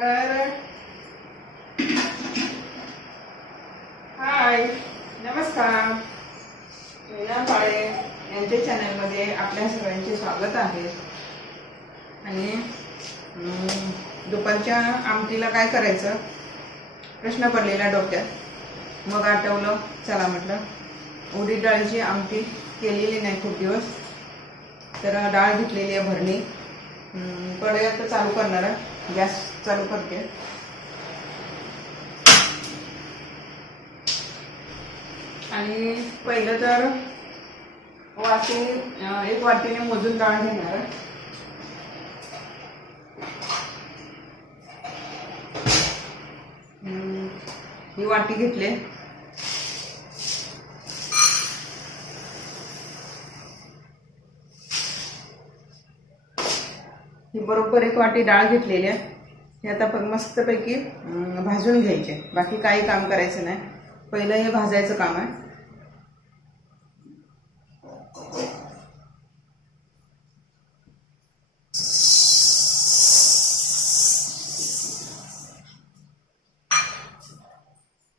तर हाय नमस्कार. मीना काळे यांच्या चॅनलमध्ये आपल्या सगळ्यांचे स्वागत आहे. आणि दुपारच्या आमटीला काय करायचं? प्रश्न पडलेला डोक्यात. मग आठवलं चला म्हटलं उडीद डाळीची आमटी केलेली नाही खूप दिवस. तर डाळ घेतलेली आहे भरणी हम्म, तर चालू करणार आहे. गॅस चालू करते. आणि पहिलं तर वाटी एक वाटीने मोजून डाळ घेणार. ही वाटी घेतली. ही बरोबर एक वाटी डाळ घेतलेली आहे. हे आता पण मस्तपैकी भाजून घ्यायचे. बाकी काही काम करायचं नाही. पहिलं हे भाजायचं काम आहे.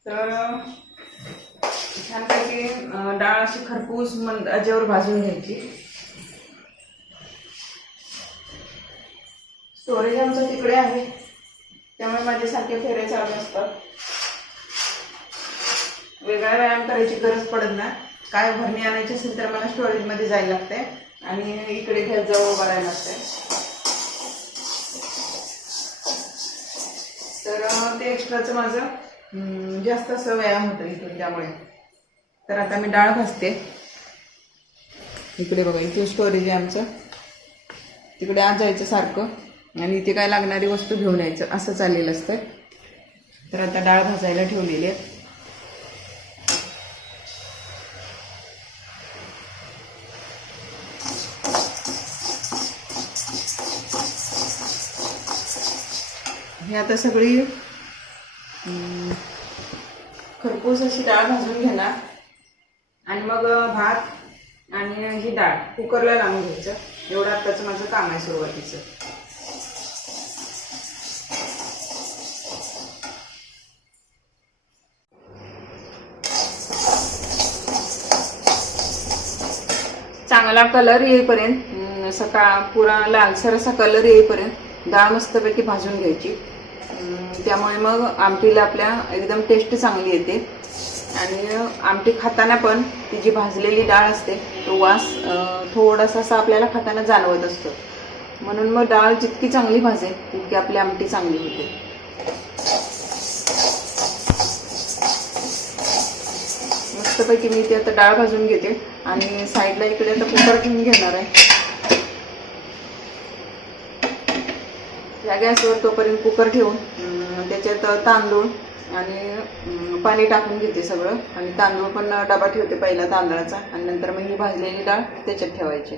तर छानपैकी डाळ अशी खरपूस मंद अजेवर भाजून घ्यायची. स्टोरेज आमचं तिकडे आहे. त्यामुळे माझे सारखे फेरे चालू असतात. वेगळा व्यायाम करायची गरज पडत ना काय भरणी आणायची असेल तर मला स्टोरेजमध्ये जायला लागते आणि इकडे घर जवळ बघायला लागते तर ते एक्स्ट्राचं माझं जास्त असं व्यायाम होतं इथून त्यामुळे. तर आता मी डाळ भाजते इकडे बघा इथे स्टोरेज आहे आमचं. तिकडे आज जायचं सारखं. आणि इथे काय लागणारी वस्तू घेऊन यायचं असं चाललेलं असतं. तर आता डाळ भाजायला ठेवलेली आहे. हे आता सगळी खरपूस अशी डाळ भाजून घेणार. आणि मग भात आणि ही डाळ. कुकरला लावून घ्यायचं. एवढं आत्ताचं माझं काम आहे सुरुवातीचं. मला कलर येईपर्यंत सकाळ पुरा लालसर असा कलर येईपर्यंत डाळ मस्तपैकी भाजून घ्यायची. त्यामुळे मग आमटीला आपल्या एकदम टेस्ट चांगली येते. आणि आमटी खाताना पण ती जी भाजलेली डाळ असते तो वास थोडासा असा आपल्याला खाताना जाणवत असतो. म्हणून मग डाळ जितकी चांगली भाजेल तितकी आपली आमटी चांगली होते. मस्तपैकी मी इथे आता डाळ भाजून घेते. आणि साईडला इकडे आता कुकर घेऊन घेणार आहे. या गॅसवर तोपर्यंत कुकर ठेवून त्याच्यात तांदूळ आणि पाणी टाकून घेते सगळं. आणि तांदूळ पण डबा ठेवते पहिला तांदळाचा. आणि नंतर मग ही भाजलेली डाळ त्याच्यात ठेवायची.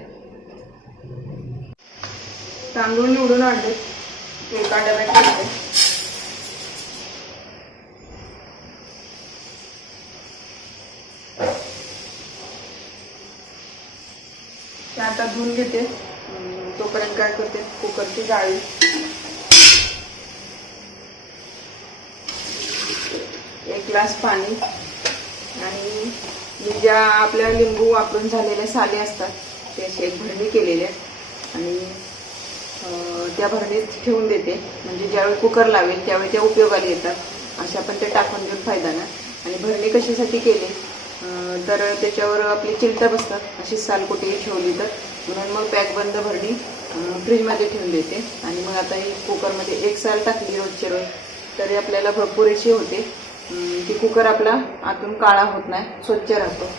तांदूळ निवडून आणले. एका डब्यात ठेवते ते आता धुवून घेते. तोपर्यंत काय करते? कुकरची जाळी एक ग्लास पाणी. आणि मी ज्या आपल्या लिंबू वापरून झालेल्या साले असतात ते एक भरणी केलेल्या आणि त्या भरणीत ठेवून देते. म्हणजे ज्यावेळी कुकर लावेल त्यावेळी त्या उपयोगाला येतात. अशा पण ते टाकून देऊन फायदा ना आणि भरणी कशासाठी केली? तर त्याच्यावर आपली चिलटं बसतात. अशी साल कुठेही ठेवली तर. म्हणून मग पॅक बंद भरणी फ्रीजमध्ये ठेवून देते. आणि मग आता ही कुकरमध्ये एक साल टाकली रोजचे रोज. तरी आपल्याला भरपूर अशी होते ती कुकर आपला आतून काळा होत नाही स्वच्छ राहतो.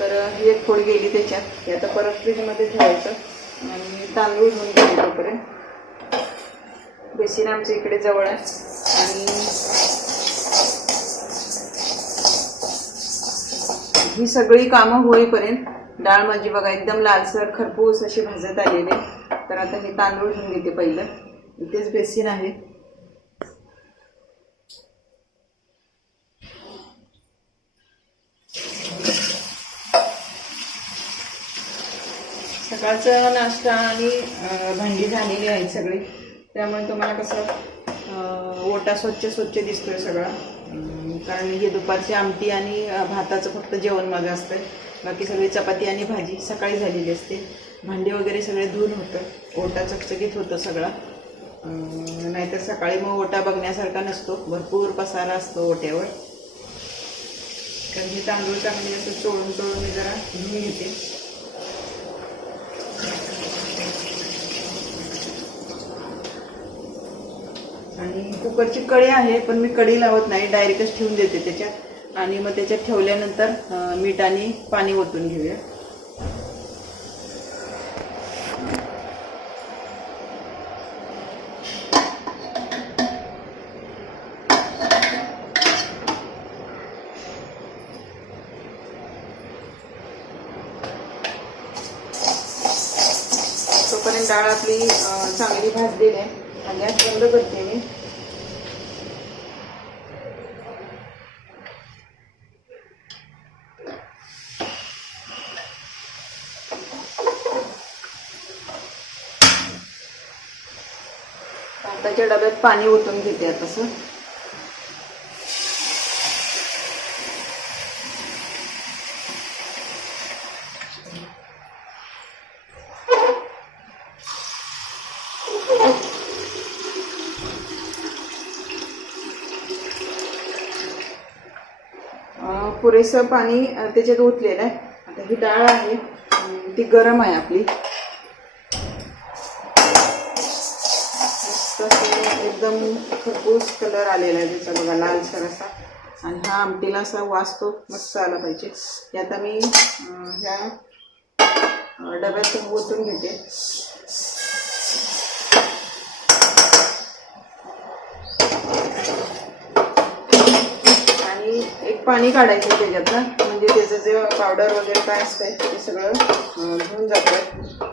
तर ही एक फोड गेली त्याच्यात. हे आता परत फ्रीजमध्ये ठेवायचं. आणि तांदूळ धुवून घ्यायचं तोपर्यंत. बेसिन आमच्या इकडे जवळ आहे. आणि ही सगळी कामं होईपर्यंत डाळ माझी बघा एकदम लालसर खरपूस अशी भाजत आलेली. तर आता हे तांदूळ घेऊन घेते पहिलं. इथेच बेसिन आहे. सकाळचा नाश्ता आणि भांडी झालेली आहेत सगळी. त्यामुळे तुम्हाला कसं ओटा स्वच्छ स्वच्छ दिसतोय सगळा. कारण हे दुपारची आमटी आणि भाताचं फक्त जेवण माझं असतंय. बाकी सगळी चपाती आणि भाजी सकाळी झालेली असते. भांडी वगैरे सगळे धुवून होतं ओटा चकचकीत होतं सगळा. नाहीतर सकाळी मग ओटा बघण्यासारखा नसतो. भरपूर पसारा असतो ओट्यावर. तर मी तांदूळ चांगले असं चोळून चोळून मी जरा धुवून घेते. आणि कुकरची कढी आहे पण मी कढी लावत नाही. डायरेक्टच ठेवून देते त्याच्यात. आणि मग त्याच्यात ठेवल्यानंतर मीठ आणि पाणी ओतून घेऊया तोपर्यंत डाळ आपली अं, चांगली भाजलेली आहे आणि गॅस बंद करते मी भाताच्या डब्यात पाणी ओतून घेते आता तसं पुरेसं पाणी त्याच्यात ओतलेलं आहे. आता ही डाळ आहे ती गरम आहे आपली. खरपूस कलर आलेला आहे त्याचा बघा लालसर असा आणि हा आमटीला असा वाचतो मस्त आला पाहिजे. हे आता मी ह्या डब्यातून डब्यात ओतून घेते. आणि एक पाणी काढायचं त्याच्यातलं म्हणजे त्याचं जे पावडर वगैरे काय असतंय ते सगळं धुवून जातं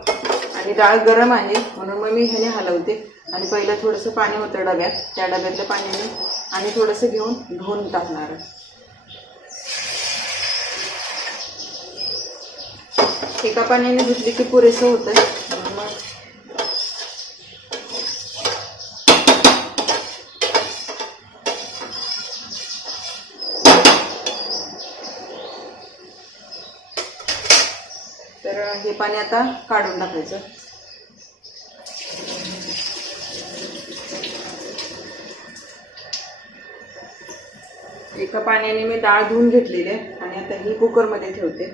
आणि डाळ गरम आहे म्हणून मग मी ह्याने हलवते. आणि पहिलं थोडंसं पाणी होतं डब्यात. त्या डब्यातल्या पाण्याने आणि थोडंसं घेऊन धुवून टाकणार. एका पाण्याने धुतली की पुरेसं होतं मग तर हे पाणी आता काढून टाकायचं. एका पाण्याने मी डाळ धुवून घेतलेली आहे आणि आता ही कुकरमध्ये ठेवते.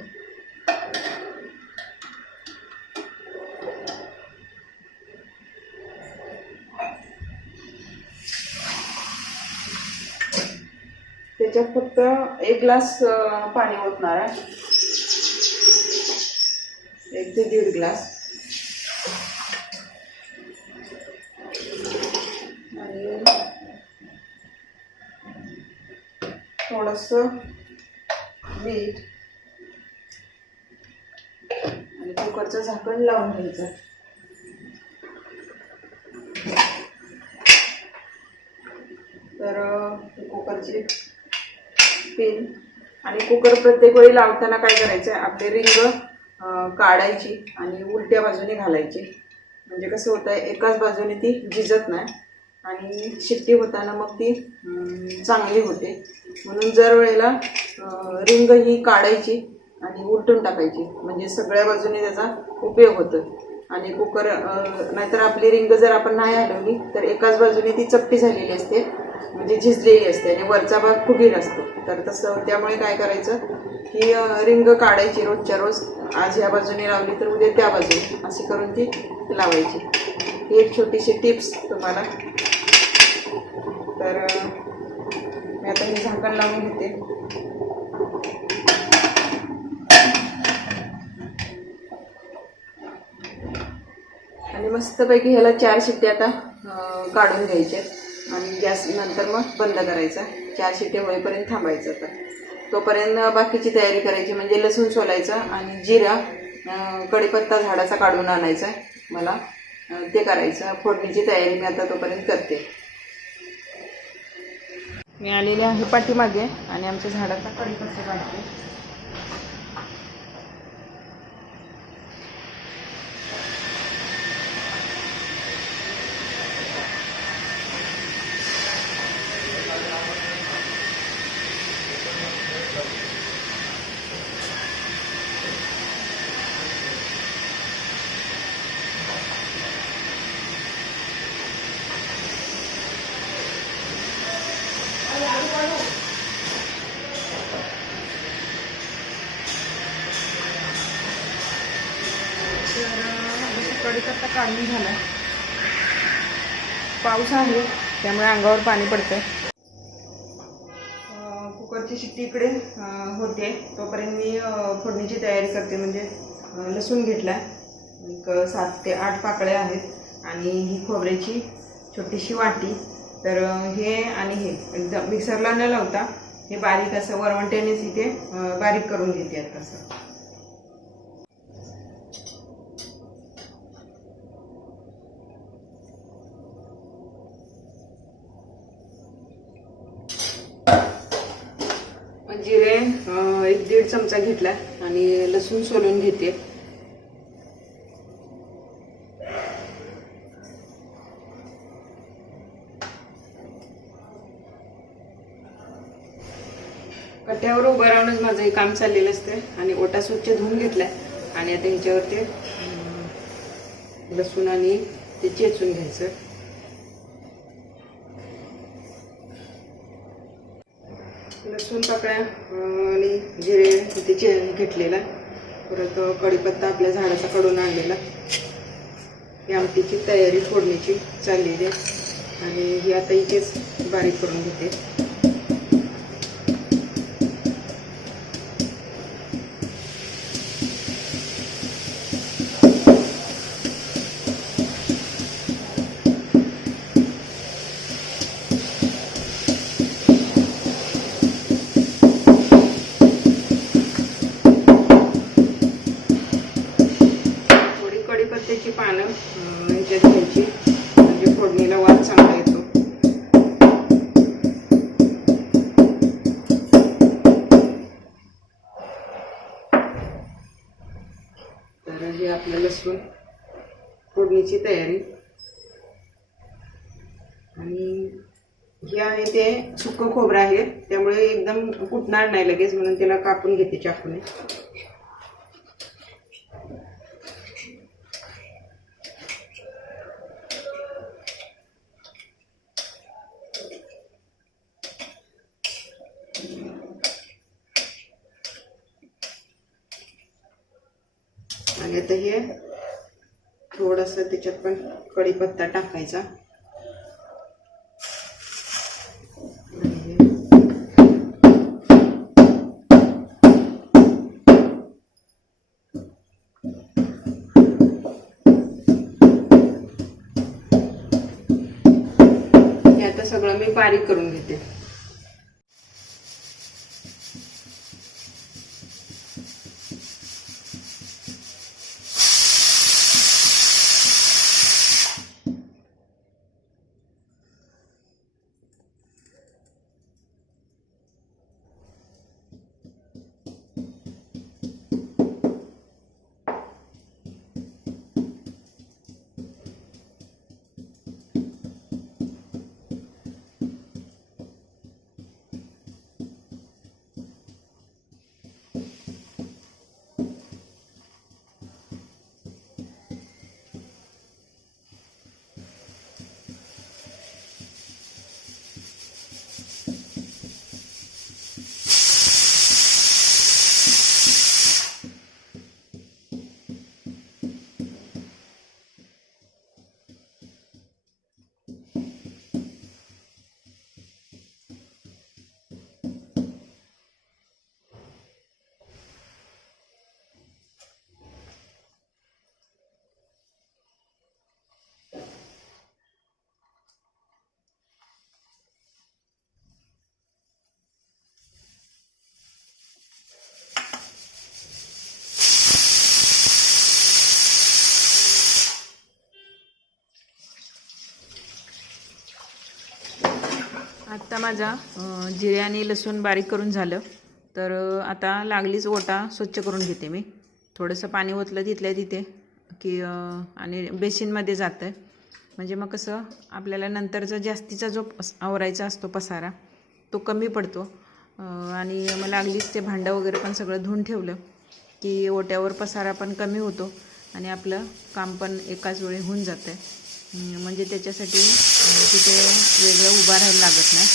त्याच्यात फक्त एक ग्लास पाणी ओतणार आहे. एक ते दीड ग्लास आणि थोडंसं मीठ आणि कुकरचं झाकण लावून घ्यायचं. तर कुकरची पिन आणि कुकर प्रत्येक वेळी लावताना काय करायचं आहे आपले रिंग काढायची आणि उलट्या बाजूने घालायची. म्हणजे कसं होतं एकाच बाजूने ती झिजत नाही. आणि शिट्टी होताना मग ती चांगली होते. म्हणून जर वेळेला रिंग ही काढायची आणि उलटून टाकायची म्हणजे सगळ्या बाजूने त्याचा उपयोग होतो. आणि कुकर नाहीतर आपली रिंग जर आपण नाही हलवली तर एकाच बाजूने ती चपटी झालेली असते म्हणजे झिजलेली असते आणि वरचा भाग फुगीर असतो. तर तसं त्यामुळे काय करायचं की रिंग काढायची रोजच्या रोज. आज ह्या बाजूने लावली तर उद्या त्या बाजूने अशी करून ती लावायची. ही एक छोटीशी टिप्स तुम्हाला. तर मी आता हे झाकण लावून घेते. आणि मस्तपैकी ह्याला चार शिट्ट्या आता काढून घ्यायच्या आणि गॅस नंतर मग बंद करायचा. चार शिट्टे होईपर्यंत थांबायचं आता. तोपर्यंत बाकीची तयारी करायची म्हणजे लसूण सोलायचं आणि जिरा कडीपत्ता कढीपत्ता झाडाचा काढून आणायचा मला. ते करायचं. फोडणीची तयारी मी आता तोपर्यंत करते. मी आलेले आहे पाठीमागे आणि आमच्या झाडाचा कढीपत्ता काढते तर अं, कढीपत्ता झालं झाला पाऊस आहे त्यामुळे अंगावर पाणी पडतंय. आहे कुकरची शिट्टी इकडे होते. तोपर्यंत मी फोडणीची तयारी करते. म्हणजे लसूण घेतला एक सात ते आठ पाकळ्या आहेत. आणि ही खोबऱ्याची छोटीशी वाटी. तर हे आणि हे. एकदम मिक्सरला न लावता हे बारीक असं वरवंट्यानेच इथे बारीक करून घेते आता असं जिरे अं, एक दीड चमचा घेतला आणि लसूण सोलून घेते. कट्ट्यावर उभं राहूनच माझं हे काम चाललेलं असतं आणि ओटा स्वच्छ धुवून घेतलाय आणि आता ह्याच्यावरती लसूण आणि ते चेचून घ्यायचं लसूण पाकळ्या अं, आणि जिरे इथे चिरून घेतलेला परत कढीपत्ता आपल्या झाडाचा कडून आणलेला. ही आमटीची तयारी फोडणीची चाललेली आहे. आणि ही आता इथेच बारीक करून घेते. फोडणीची तयारी. आणि हे आहे ते सुकं खोबरं आहे. त्यामुळे एकदम कुटणार नाही लगेच म्हणून त्याला कापून घेते चाकूने आणि आता हे पण कढीपत्ता टाकायचा. हे हे आता सगळं मी बारीक करून घेते. माझा जिरे आणि लसूण बारीक करून झालं. तर आता लागलीच ओटा स्वच्छ करून घेते मी. थोडंसं पाणी ओतलं तिथल्या तिथे की आणि बेसिनमध्ये जातं आहे म्हणजे मग कसं आपल्याला नंतरचा जास्तीचा जो आवरायचा असतो पसारा तो कमी पडतो. आणि मग लागलीच ते भांडं वगैरे पण सगळं धुवून ठेवलं की ओट्यावर पसारा पण कमी होतो आणि आपलं काम पण एकाच वेळी होऊन जातं आहे म्हणजे त्याच्यासाठी तिथे वेगळं उभा राहायला लागत नाही.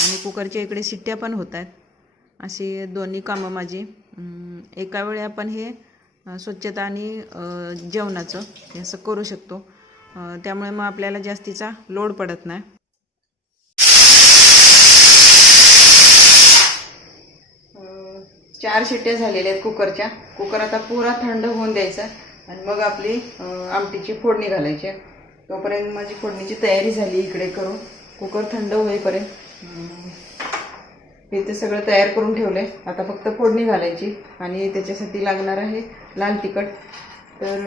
आणि कुकरच्या इकडे शिट्ट्या पण होत आहेत अशी दोन्ही कामं माझी. एका वेळी आपण हे स्वच्छता आणि जेवणाचं हे असं करू शकतो. त्यामुळे मग आपल्याला जास्तीचा लोड पडत नाही. चार शिट्ट्या झालेल्या आहेत कुकरच्या. कुकर आता पुरा थंड होऊन द्यायचा आणि मग आपली आमटीची फोडणी घालायची तोपर्यंत माझी फोडणीची तयारी झाली इकडे करून. कुकर थंड होईपर्यंत. मी हे ते सगळं तयार करून ठेवलं आहे आता फक्त फोडणी घालायची आणि त्याच्यासाठी लागणार आहे लाल तिखट. तर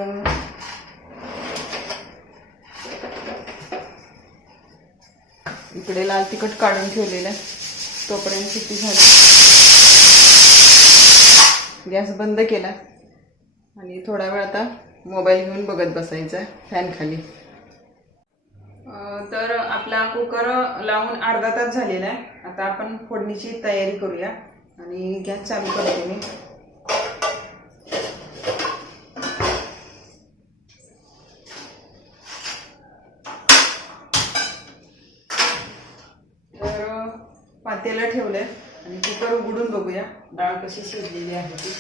इकडे लाल तिखट काढून ठेवलेलं आहे. तोपर्यंत शिट्टी झाली. गॅस बंद केला. आणि थोडा वेळ आता मोबाईल घेऊन बघत बसायचा आहे फॅनखाली तर आपला कुकर लावून अर्धा तास झालेला आहे. आता आपण फोडणीची तयारी करूया. आणि गॅस चालू करते मी. तर पातेला पातेला ठेवलंय. आणि कुकर उघडून बघूया. डाळ कशी शिजलेली आहे ती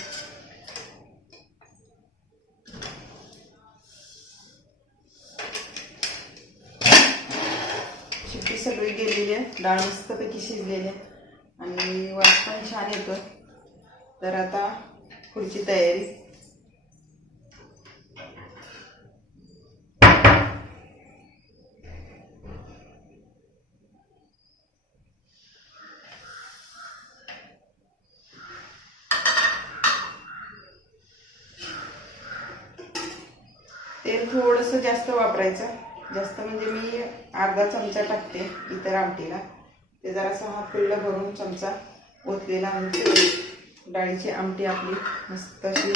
शिट्टी सगळी गेलेली आहे डाळ मस्तपैकी शिजलेली. आहे आणि वास पण छान येतो तर आता पुढची तयारी. तेल थोडंसं जास्त वापरायचं. जास्त म्हणजे मी अर्धा चमचा टाकते इतर आमटीला. ते जरासं हा पिळलं भरून चमचा ओतलेला म्हणजे डाळीची आमटी आपली मस्त अशी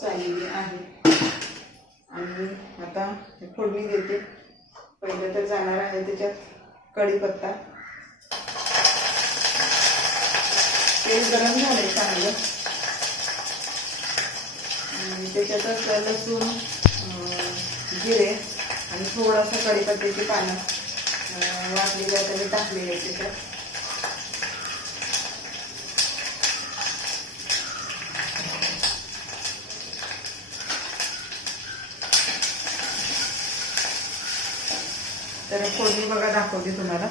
चाललेली आहे. आणि आता फोडणी देते. पहिलं तर जाणार आहे त्याच्यात कढीपत्ता. तेल गरम झालंय चांगलं. आणि त्याच्यातच लसूण जिरे आणि थोडासा कढीपत्त्याची पानं वाटलेली आता मी टाकलेली आहे त्याच्यात तर फोडणी बघा दाखवते तुम्हाला.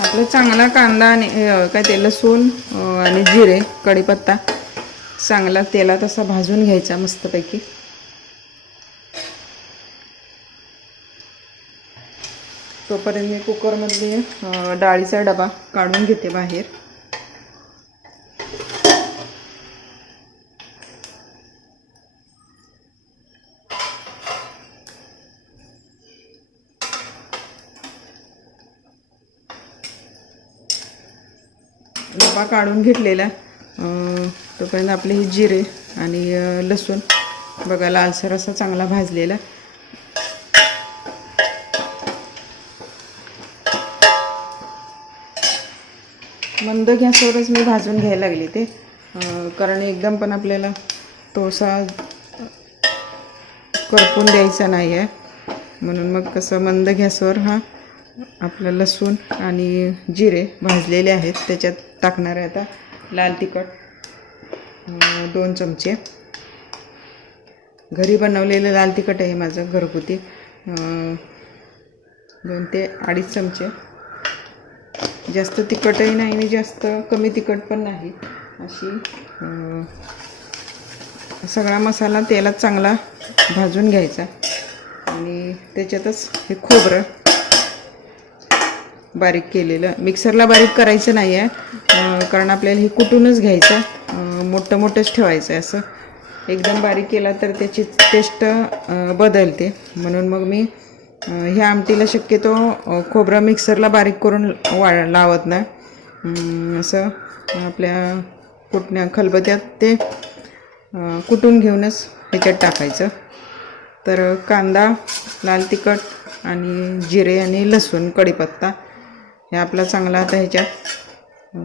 आपला चांगला कांदा आणि काय ते लसूण आणि जिरे कढीपत्ता. चांगला तेलात असा भाजून घ्यायचा मस्तपैकी. तोपर्यंत मी कुकरमधले डाळीचा डबा काढून घेते बाहेर. डबा काढून घेतलेला. तोपर्यंत आपले हे जिरे आणि लसूण. बघा लालसर असा चांगला भाजलेला. मंद गॅसवरच मी भाजून घ्यायला लागले ते. कारण एकदम पण आपल्याला तोसा करपून द्यायचा नाही आहे. म्हणून मग कसं मंद गॅसवर हा आपलं लसूण आणि जिरे भाजलेले आहेत. त्याच्यात टाकणार आहे आता. लाल तिखट. दोन चमचे. घरी बनवलेलं लाल तिखट आहे माझं घरगुती. दोन ते अडीच चमचे. जास्त तिखटही नाही आणि जास्त कमी तिखट पण नाही. अशी सगळा मसाला तेलात चांगला भाजून घ्यायचा. आणि त्याच्यातच हे खोबरं. बारीक केलेलं. मिक्सरला बारीक करायचं नाही आहे कारण आपल्याला हे कुटूनच घ्यायचं. मोठं मोठंच ठेवायचं आहे असं. एकदम बारीक केला तर त्याची टेस्ट बदलते. म्हणून मग मी ह्या आमटीला शक्यतो खोबरं मिक्सरला बारीक करून वा लावत नाही. असं आपल्या कुटण्या खलबत्यात ते कुटून घेऊनच ह्याच्यात टाकायचं. तर कांदा लाल तिखट आणि जिरे आणि लसूण कढीपत्ता हे आपला चांगला आता ह्याच्यात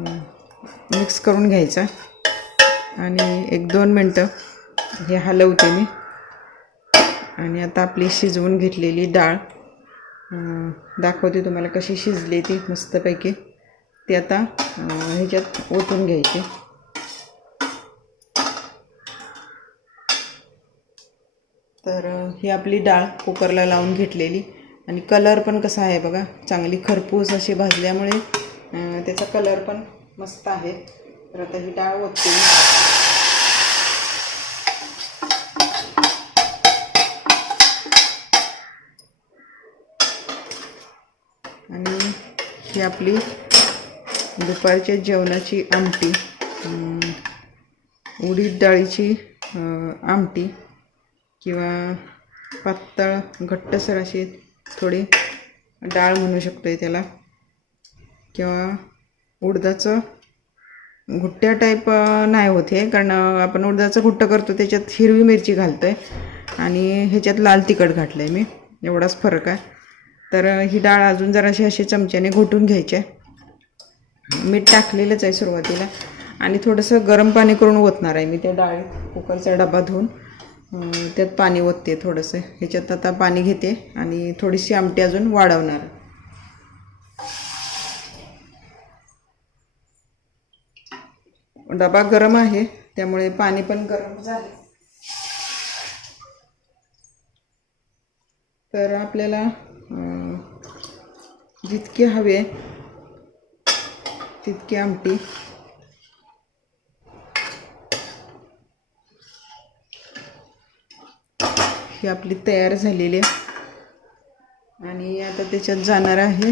मिक्स करून घ्यायचा. आणि एक दोन मिनटं हे हलवते मी. आणि आता आपली शिजवून घेतलेली डाळ दाखवते तुम्हाला कशी शिजली ती मस्तपैकी. ती आता ह्याच्यात ओतून घ्यायची. तर ही आपली डाळ कुकरला लावून घेतलेली. आणि कलर पण कसा आहे बघा चांगली खरपूस अशी भाजल्यामुळे त्याचा कलर पण मस्त आहे. तर आता ही डाळ ओतते आणि ही आपली दुपारच्या जेवणाची आमटी उडीद डाळीची आमटी किंवा पातळ घट्टसर अशी थोडी डाळ म्हणू शकतो त्याला. किंवा उडदाचं घुट्ट्या टाईप नाही होत हे कारण आपण उडदाचं घुट्टं करतो त्याच्यात हिरवी मिरची घालतो आहे आणि ह्याच्यात लाल तिखट घातलं आहे मी एवढाच फरक आहे. तर ही डाळ अजून जराशी अशी चमच्याने घोटून घ्यायची आहे. मीठ टाकलेलंच आहे सुरुवातीला. आणि थोडंसं गरम पाणी करून ओतणार आहे मी त्या डाळीत कुकरचा डबा धुवून. त्यात पाणी ओतते थोडंसं. ह्याच्यात आता पाणी घेते आणि थोडीशी आमटी अजून वाढवणार. डबा गरम आहे त्यामुळे पाणी पण गरम झालं. तर आपल्याला जितके हवे तितकी आमटी. ही आपली तयार झालेली आहे. आणि आता त्याच्यात जाणार आहे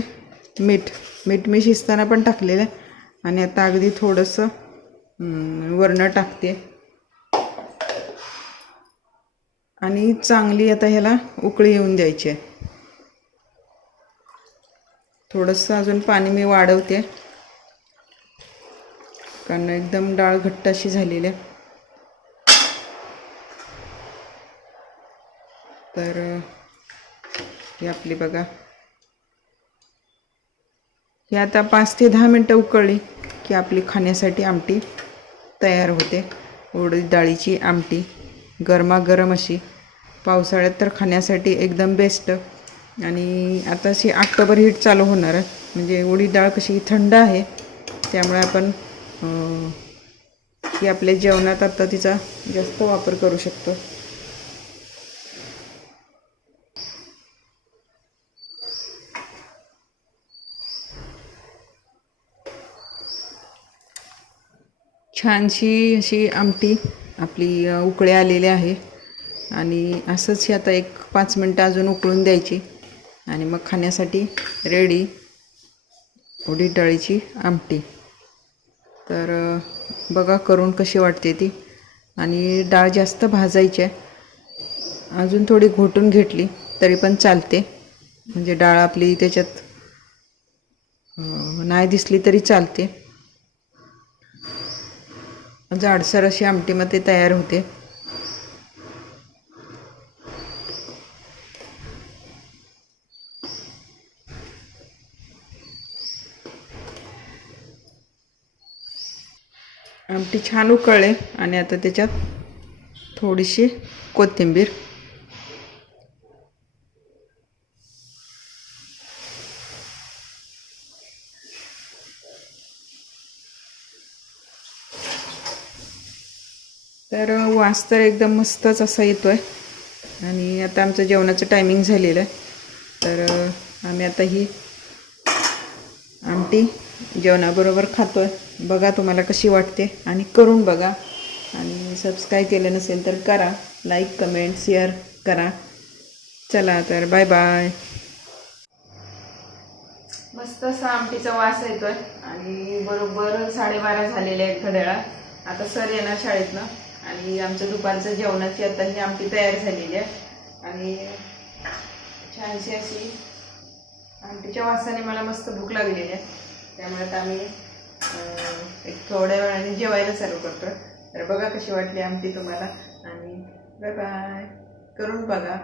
मीठ. मीठ मी शिजताना पण टाकलेलं आहे. आणि आता अगदी थोडंसं वरणं टाकते. आणि चांगली आता ह्याला उकळी येऊन द्यायची आहे. थोडंसं अजून पाणी मी वाढवते. कारण एकदम डाळ घट्ट अशी झालेली आहे तर अं, ही आपली बघा. ही आता पाच ते दहा मिनटं उकळली की आपली खाण्यासाठी आमटी तयार होते. उडीद डाळीची आमटी गरमागरम अशी. पावसाळ्यात तर खाण्यासाठी एकदम बेस्ट आणि आता अशी ऑक्टोबर हीट चालू होणार आहे. म्हणजे उडीद डाळ कशी थंड आहे त्यामुळे आपण ही आपल्या जेवणात आता तिचा जास्त वापर करू शकतो. छानशी अशी आमटी आपली उकळे आलेली आहे. आणि असंच ही आता एक पाच मिनटं अजून उकळून द्यायची. आणि मग खाण्यासाठी रेडी उडीद डाळीची आमटी. तर बघा करून कशी वाटते ती. आणि डाळ जास्त भाजायची आहे. अजून थोडी घोटून घेतली तरी पण चालते. म्हणजे डाळ आपली त्याच्यात नाही दिसली तरी चालते. जाडसर अशी आमटीमध्ये तयार होते. आमटी छान उकळले आणि आता त्याच्यात थोडीशी कोथिंबीर तर वास तर एकदम मस्तच असा येतो आहे आणि आता आमचं जेवणाचं टायमिंग झालेलं आहे. तर आम्ही आता ही आमटी जेवणाबरोबर खातो आहे बघा तुम्हाला कशी वाटते आणि करून बघा. आणि सबस्क्राईब केलं नसेल तर करा. लाईक कमेंट शेअर करा. चला तर बाय बाय मस्त असा आमटीचा वास येतोय. आणि बरोबर साडेबारा झालेले आहेत घड्याळा. आता सर येणार शाळेतनं. आणि आमच्या दुपारचं जेवणाची आता ही आमटी तयार झालेली आहे. आणि छानशी अशी आमटीच्या वासाने मला मस्त भूक लागलेली आहे. त्यामुळे आता आम्ही एक थोड्या वेळाने जेवायला चालू करतो तर बघा कशी वाटली आमटी तुम्हाला. आणि बाय बाय करून बघा.